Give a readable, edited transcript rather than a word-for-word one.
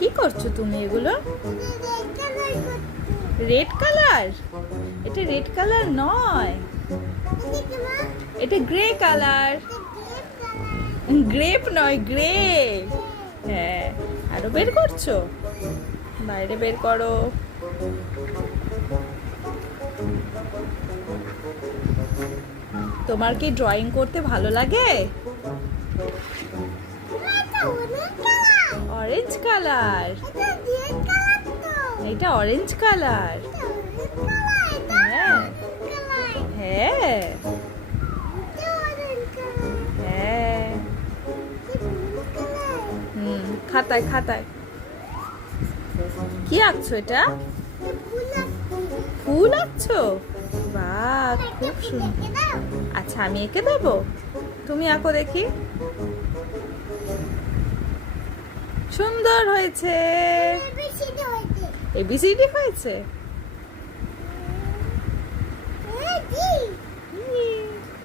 কি করছো তুমি এগুলো? Red colour? এটা রেড কালার নয়, এটা গ্রে কালার। গ্রেপ নয়, গ্রে। হ্যাঁ, আরো বের করছো? বাইরে বের করো। তোমার কি ড্রয়িং করতে ভালো লাগে? Orange colour? এটা অরেঞ্জ কালার। হ্যাঁ হ্যাঁ হ্যাঁ। খাতায় খাতায় কি আঁকছো? এটা ফুল আঁকছো? বাহ, খুব সুন্দর। আচ্ছা, আমি এঁকে দেবো, তুমি আঁকো দেখি। সুন্দর হয়েছে। এবিসিডি হয়েছে।